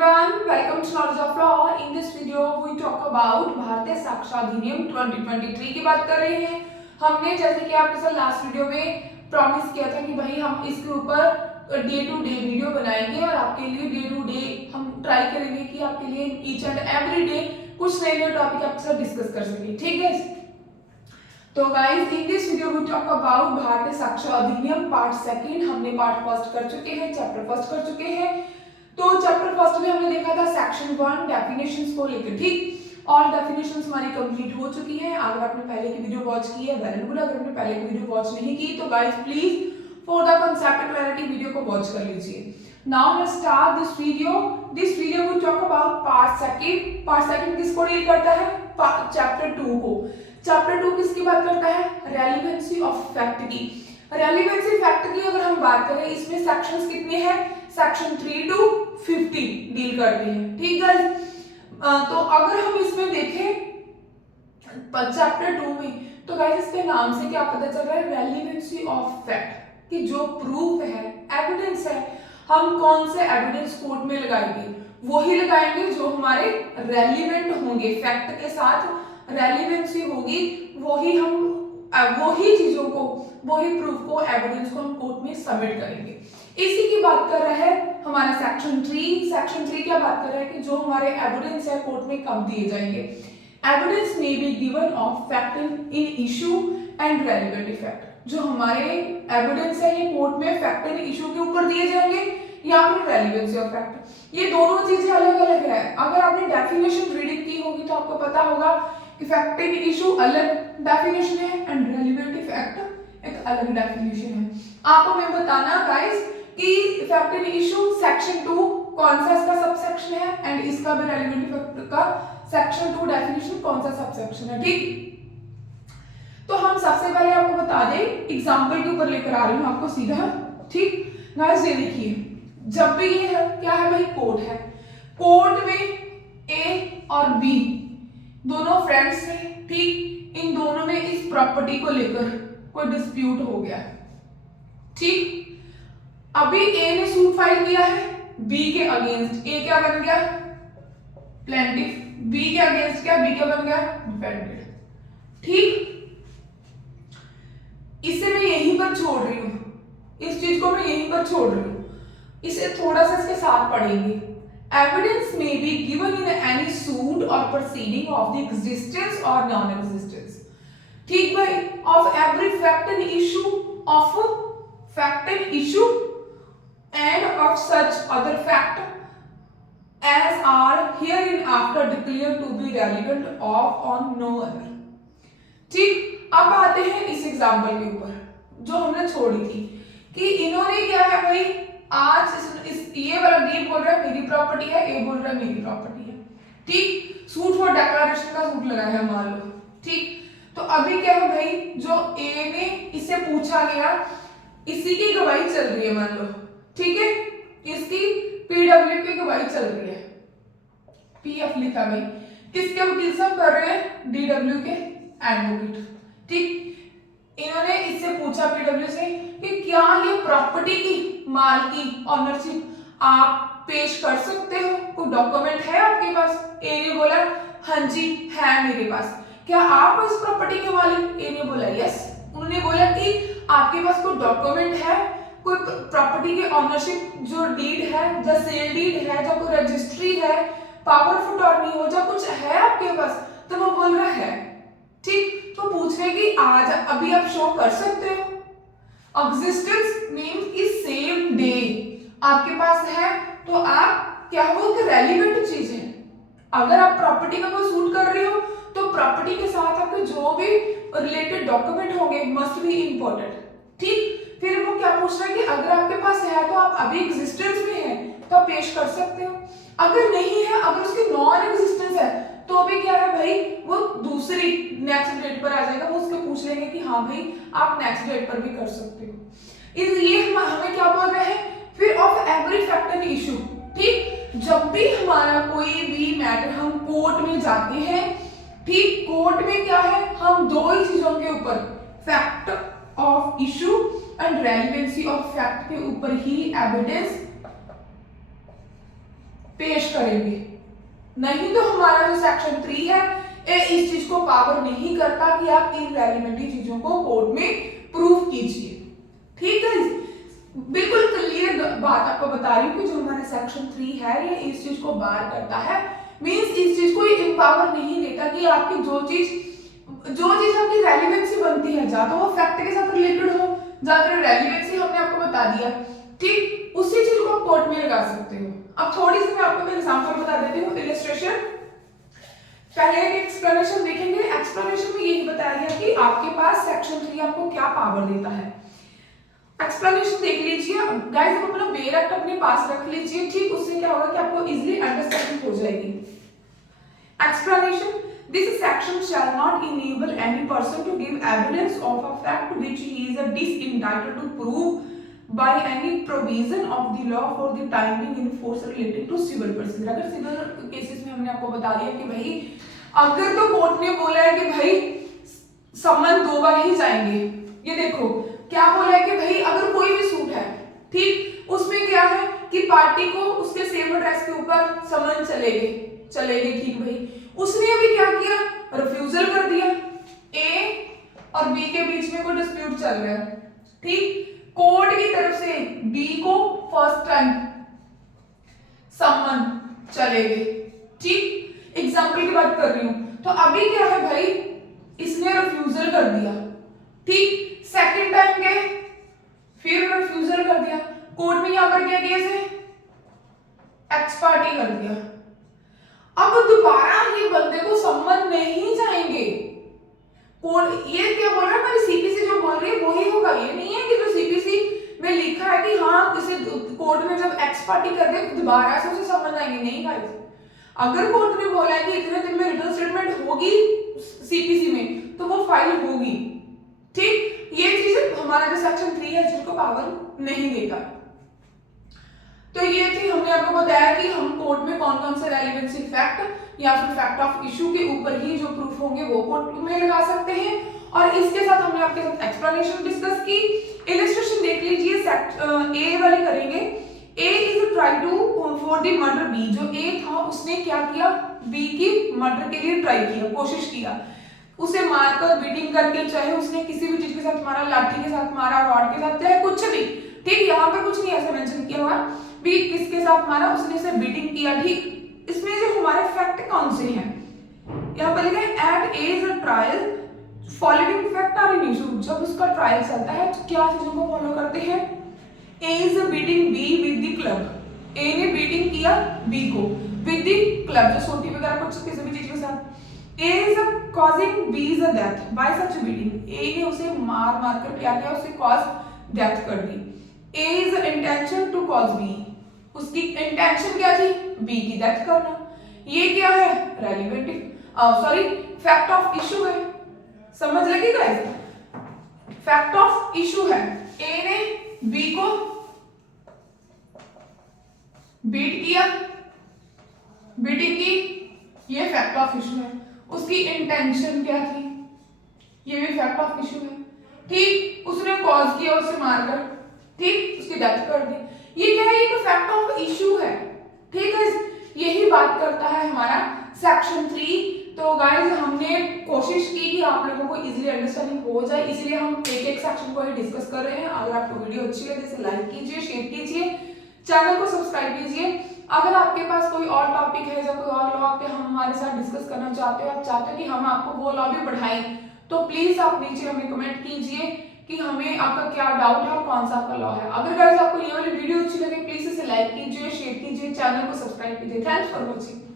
everyone, welcome to Knowledge of Law. In this video we talk about भारतीय साक्षर अधिनियम 2023 की बात कर रहे हैं। हमने जैसे कि आपके साथ लास्ट वीडियो में प्रॉमिस किया था कि भाई हम इसके ऊपर डे टू डे वीडियो बनाएंगे और आपके लिए डे टू डे हम ट्राई करेंगे कि आपके लिए ईच एंड एवरी डे कुछ नए नए टॉपिक आपके साथ डिस्कस कर सके। ठीक है, तो guys in this video we talk about भारतीय साक्षर अधिनियम पार्ट सेकंड। हमने पार्ट फर्स्ट कर चुके हैं, चैप्टर फर्स्ट कर चुके हैं। तो चैप्टर फर्स्ट में हमने देखा था सेक्शन 1 डेफिनेशंस को लेकर। ठीक, ऑल डेफिनेशंस हमारी कंप्लीट हो चुकी हैं। अगर आपने पहले की वीडियो वॉच की है वेरी गुड, अगर आपने पहले की वीडियो वॉच नहीं की तो guys please for the concept and clarity video को वॉच कर लीजिए। Now let's start this video. This video will talk about part second. Part second किसको डील करता है? चैप्टर 2 को। चैप्टर 2 किसकी बात करता है? रेलेवेंसी ऑफ फैक्ट की। रेलेवेंसी फैक्ट की अगर हम बात करें इसमें सेक्शंस कितने हैं? सेक्शन 3 to 50 डील करते हैं। ठीक है, तो अगर हम इसमें देखें चैप्टर 2 में तो गाइस इसके नाम से क्या पता चल रहा है? रेलेवेंसी ऑफ फैक्ट कि जो प्रूफ है, एविडेंस है, हम कौन से एविडेंस कोर्ट में लगाएंगे? वही लगाएंगे जो हमारे रेलिवेंट होंगे, फैक्ट के साथ रेलिवेंसी होगी, वही चीजों को, वही प्रूफ को, एविडेंस को हम कोर्ट में सबमिट करेंगे। इसी की बात कर रहा है हमारा सेक्शन 3। सेक्शन 3 क्या बात कर रहा है कि जो हमारे एविडेंस है कोर्ट में कब दिए जाएंगे? Evidence may be given of fact in issue and relevant effect. जो हमारे एविडेंस है ये कोर्ट में फैक्ट इन इशू के ऊपर दिए जाएंगे या फिर रेलेवेंसी ऑफ फैक्ट। ये दोनों चीजें अलग अलग है। अगर आपने डेफिनेशन रीडिंग की होगी तो आपको पता होगा कि फैक्ट इन इशू अलग डेफिनेशन है एंड रेलेवेंट इफेक्ट एक अलग डेफिनेशन है। आपको मैं बताना गाइस कि फैक्ट इन इशू सेक्शन 2 कौन सा इसका सबसेक्शन है एंड इसका भी रेलेवेंट इफेक्ट का सेक्शन 2 डेफिनेशन कौन सा सबसेक्शन है। ठीक, तो हम सबसे पहले आपको बता दें, एग्जांपल के ऊपर लेकर आ रही हूं आपको सीधा। ठीक गाइस, ये देखिए, जब भी ये है क्या है भाई? कोर्ट है। कोर्ट में ए और बी दोनों फ्रेंड्स हैं। ठीक, इन दोनों में इस प्रॉपर्टी को लेकर कोई डिस्प्यूट हो गया। ठीक, अभी ए ने सूट फाइल किया है बी के अगेंस्ट। ए क्या बन गया? प्लेंटिफ। बी के अगेंस्ट क्या? बी क्या बन गया? डिफेंडेड। ठीक, इसे मैं यहीं पर छोड़ रही हूं, इस चीज को मैं यहीं पर छोड़ रही हूं, इसे थोड़ा सा इसके साथ पढ़ेंगे। Evidence may be given in any suit और प्रोसीडिंग ऑफ द एग्जिस्टेंस और नॉन एग्जिस्टेंस। ठीक भाई, of every fact in issue, of fact in issue and of such other fact as are hereinafter declared to be relevant of on no other। ठीक, अब आते हैं इस example के ऊपर जो हमने छोड़ी थी कि इन्होंने क्या है भाई, आज इस ये वाला बी बोल रहा है मेरी प्रॉपर्टी है, ए बोल रहा है मेरी प्रॉपर्टी है। ठीक, सूट फॉर डिक्लेरेशन का सूट लगा है मान लो। ठीक, तो अभी क्या है भाई, जो ए ने इससे पूछा गया इसी की गवाही चल रही है मान लो। ठीक है, इसकी पीडब्ल्यू की गवाही चल रही है, पीएफ लिखा भाई, किसके वकील साहब कर रहे हैं? डीडब्ल्यू के एडवोकेट। ठीक, इन्होंने इससे पूछा पीडब्ल्यू से कि क्या ये प्रॉपर्टी की मालकी, ऑनरशिप आप पेश कर सकते हो? कोई डॉक्यूमेंट है आपके पास? ए ने बोला हाँ जी है मेरे पास। क्या आप इस प्रॉपर्टी के मालिक? ए ने बोला यस। उन्होंने बोला कि आपके पास कोई डॉक्यूमेंट है, कोई प्रॉपर्टी की ऑनरशिप जो डीड है, जो सेल डीड है, जो कोई रजिस्ट्री है, पावर ऑफ अटॉर्नी हो, जो कुछ है आपके पास? तो वो बोल रहा है। ठीक, तो पूछ रहे कि आज अभी आप शो कर सकते हो? एग्जिस्टेंस मींस कि सेम डे आपके पास है तो आप क्या हो कि रेलेवेंट चीज है। अगर आप प्रॉपर्टी का कोई सूट कर रहे हो तो प्रॉपर्टी के साथ आपके जो भी रिलेटेड डॉक्यूमेंट होंगे मस्ट बी इंपॉर्टेंट। ठीक, फिर वो क्या पूछ रहा है कि अगर आपके पास है तो आप अभी एग्जिस्टेंस में है तो आप पेश कर सकते हो। अगर नहीं है, अगर उसकी नॉन एग्जिस्टेंस है तो अभी क्या है भाई, वो दूसरी नेक्स्ट डेट पर आ जाएगा, वो उसके पूछ लेंगे कि हाँ भाई आप नेक्स्ट डेट पर भी कर सकते हो। इसलिए हमें क्या बोल रहे हैं फिर? Of every fact in issue. ठीक, जब भी हमारा कोई भी मैटर हम कोर्ट में जाते हैं, ठीक, कोर्ट में क्या है, हम दो ही चीजों के ऊपर, fact of issue and relevancy of fact के ऊपर ही एविडेंस पेश करेंगे। नहीं तो हमारा जो सेक्शन 3 है ये इस चीज को पावर नहीं करता कि आप इररेलेवेंट चीजों को कोर्ट में प्रूव कीजिए। ठीक है, बिल्कुल क्लियर बात आपको बता रही हूँ कि जो हमारा सेक्शन 3 है ये इस चीज को बार करता है, मींस इस चीज को एम्पावर नहीं देता कि आपकी जो चीज आपकी रेलेवेंसी बनती है, या तो वो फैक्ट के साथ रिलेटेड हो, या फिर रेलेवेंसी हमने आपको बता दिया, ठीक, उसी चीज को आप कोर्ट में लगा सकते हो। अब थोड़ी सी मैं आपको एग्जांपल बता देती हूँ, इलस्ट्रेशन। पहले एक एक्सप्लेनेशन देखेंगे। एक्सप्लेनेशन में यही बताया गया कि आपके पास सेक्शन 3 आपको क्या पावर देता है। एक्सप्लेनेशन देख लीजिए गाइस, आप अपना बेयर एक्ट अपने पास रख लीजिए, ठीक, उससे क्या होगा कि आपको इजीली अंडरस्टैंडिंग हो जाएगी। Explanation, this section shall not enable any person to give evidence of a fact which he is disentitled to prove by any provision of the law for the time being in force relating to civil proceedings। अगर civil cases में हमने आपको बता दिया कि भाई अगर तो कोर्ट ने बोला है कि भाई समन 2 बार ही जाएंगे, ये देखो क्या बोला है कि भाई अगर कोई भी सूट है, ठीक, उसमें क्या है कि पार्टी को उसके सेम एड्रेस के ऊपर समन चलेगी, ठीक भाई, उसने अभी क्या किया, रिफ्यूजल कर दिया। ए और बी के बीच में कोई डिस्प्यूट चल रहा है, ठीक, कोर्ट की तरफ से बी को फर्स्ट टाइम समन चलेगी, ठीक, एग्जाम्पल की बात कर रही हूं। तो अभी क्या है भाई, इसने रिफ्यूजल कर दिया, ठीक, सेकंड टाइम गए, फिर रिफ्यूजल कर दिया, कोर्ट में यहां पर क्या किया, इसे एक्स पार्टी कर दिया। अब दोबारा ये बंदे को सम्मन नहीं जाएंगे, कोर्ट ये क्या बोल रहा है, मेरी सीपीसी जो बोल रही है वही होगा। ये नहीं है कि जो सीपीसी में लिखा है कि हाँ इसे कोर्ट में जब एक्स पार्टी कर दे दोबारा से उसे सम्मन आएंगे, नहीं गाइस। अगर कोर्ट ने बोला है कि इतने दिन में रिटर्न स्टेटमेंट होगी सीपीसी में, तो वो फाइल होगी, ठीक। ये चीज हमारा जो सेक्शन 3 है जिसको पावर नहीं देता। तो ये थी, हमने आपको बताया कि हम कोर्ट में कौन कौन से रेलेवेंसी फैक्ट या फिर फैक्ट ऑफ इशू के ऊपर ही जो प्रूफ होंगे वो कोर्ट में लगा सकते हैं। और इसके साथ हमने आपके साथ एक्सप्लेनेशन डिस्कस की। इलस्ट्रेशन देख लीजिए, ए वाली करेंगे। A is try to for the murder B, जो ए था उसने क्या किया, बी की मर्डर के लिए ट्राई किया, कोशिश किया, उसे मारकर बीटिंग करके, चाहे उसने किसी भी चीज के साथ मारा, लाठी के साथ मारा, रॉड के साथ, चाहे कुछ भी, ठीक, यहाँ पर कुछ नहीं ऐसा मेंशन किया हुआ भी किसके साथ मारा, उसने इसे बीटिंग किया, ठीक। इसमें जो हमारे फैक्ट कौन से हैं, यहाँ पर लिखा है eight A is a trial following fact are in issue. जब उसका ट्रायल चलता है तो क्या चीजों को फॉलो करते हैं, A is beating B with the club, A ने बीटिंग किया बी को विद द क्लब, जो सोटी वगैरह कुछ किसी भी चीज के साथ। A is causing B is a death by such beating, A ने उसे मार कर क्या किया, उसे cause death कर दी। A is intention to cause B, उसकी इंटेंशन क्या थी, B की डेथ करना। ये क्या है, रेलेवेंट फैक्ट ऑफ इशू है, समझ लगी गाइस, फैक्ट ऑफ इशू है। A ने B को बीट किया, बीटिंग की, ये फैक्ट ऑफ इशू है। उसकी इंटेंशन क्या थी, ये भी फैक्ट ऑफ इशू है, ठीक, उसने कॉज किया उसे मारकर, ठीक, उसकी डेथ कर दी। ये क्या है, ये फैक्ट ऑफ इशू है, ठीक है। यही बात करता है हमारा सेक्शन 3। तो गाइस हमने कोशिश की कि आप लोगों को इजीली अंडरस्टैंडिंग हो जाए, इसलिए हम एक सेक्शन को ही डिस्कस कर रहे हैं। अगर आपको वीडियो अच्छी लगे तो लाइक कीजिए, शेयर कीजिए, चैनल को सब्सक्राइब कीजिए। अगर आपके पास कोई और टॉपिक है या कोई और लॉ पे हम हमारे साथ डिस्कस करना चाहते हो, आप चाहते हो कि हम आपको वो लॉ भी पढ़ाएं, तो प्लीज आप नीचे हमें कमेंट कीजिए कि हमें आपका क्या डाउट है और कौन सा आपका लॉ है। अगर गाइस आपको ये वाली वीडियो अच्छी लगे प्लीज इसे लाइक कीजिए, शेयर कीजिए, चैनल को सब्सक्राइब कीजिए। Thanks for watching.